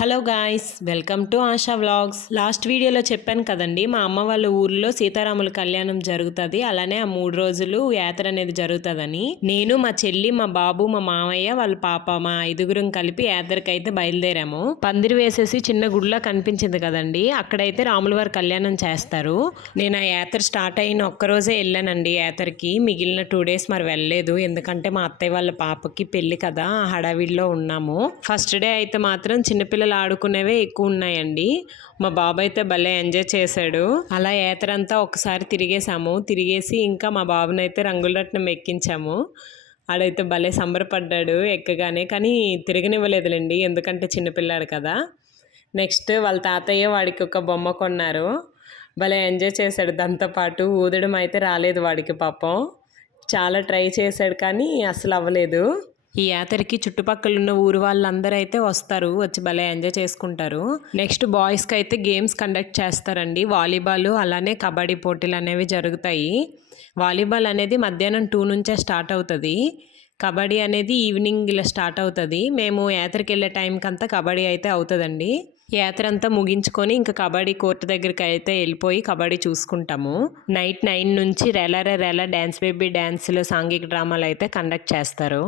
Hello guys, welcome to ASHA vlogs. Last వీడియోలో చెప్పాను కదండి, మా అమ్మ వాళ్ళ ఊర్లో సీతారాముల కళ్యాణం జరుగుతుంది. అలానే ఆ 3 రోజులు యాత్ర అనేది జరుగుతుందని నేను, మా చెల్లి, మా బాబు, మా మామయ్య, వాళ్ళ పాప, మా 5గురం కలిపి యాత్రకి అయితే బయలుదేరాము. పందిరి వేసేసి చిన్న గుడిలా కనిపించింది కదండి, అక్కడైతే రాముల వారి కళ్యాణం చేస్తారు. నేను ఆ యాత్ర స్టార్ట్ అయిన ఒక్కరోజే వెళ్ళానండి యాత్రకి. మిగిలిన 2 డేస్ మరి వెళ్ళలేదు, ఎందుకంటే మా అత్తయ్య వాళ్ళ పాపకి పెళ్లి కదా, ఆ హడావిడిలో ఉన్నాము. ఫస్ట్ డే అయితే మాత్రం చిన్నపిల్లలు ఆడుకునేవే ఎక్కువ ఉన్నాయండి. మా బాబు అయితే భలే ఎంజాయ్ చేశాడు. అలా యాత్ర అంతా ఒకసారి తిరిగేసి ఇంకా మా బాబునైతే రంగులరట్నం ఎక్కించాము. ఆడైతే భలే సంబరపడ్డాడు ఎక్కగానే, కానీ తిరగనివ్వలేదులేండి, ఎందుకంటే చిన్నపిల్లాడు కదా. నెక్స్ట్ వాళ్ళ తాతయ్య వాడికి ఒక బొమ్మ కొన్నారు. భలే ఎంజాయ్ చేశాడు. దాంతోపాటు ఊదడం అయితే రాలేదు వాడికి పాపం. చాలా ట్రై చేశాడు కానీ అసలు అవ్వలేదు. ఈ యాత్రకి చుట్టుపక్కల ఉన్న ఊరు వాళ్ళందరూ అయితే వస్తారు, వచ్చి భలే ఎంజాయ్ చేసుకుంటారు. నెక్స్ట్ బాయ్స్కి అయితే గేమ్స్ కండక్ట్ చేస్తారండి. వాలీబాల్ అలానే కబడ్డీ పోటీలు అనేవి జరుగుతాయి. వాలీబాల్ అనేది మధ్యాహ్నం 2 నుంచే స్టార్ట్ అవుతుంది. కబడ్డీ అనేది ఈవినింగ్ ఇలా స్టార్ట్ అవుతుంది. మేము యాత్రకి వెళ్ళే టైంకి అంతా కబడ్డీ అయితే అవుతుందండి. యాత్ర అంతా ముగించుకొని ఇంకా కబడ్డీ కోర్టు దగ్గరికి అయితే వెళ్ళిపోయి కబడ్డీ చూసుకుంటాము. నైట్ 9 నుంచి రెలా డ్యాన్స్ బేబీ డ్యాన్స్లు, సాంఘిక డ్రామాలు అయితే కండక్ట్ చేస్తారు.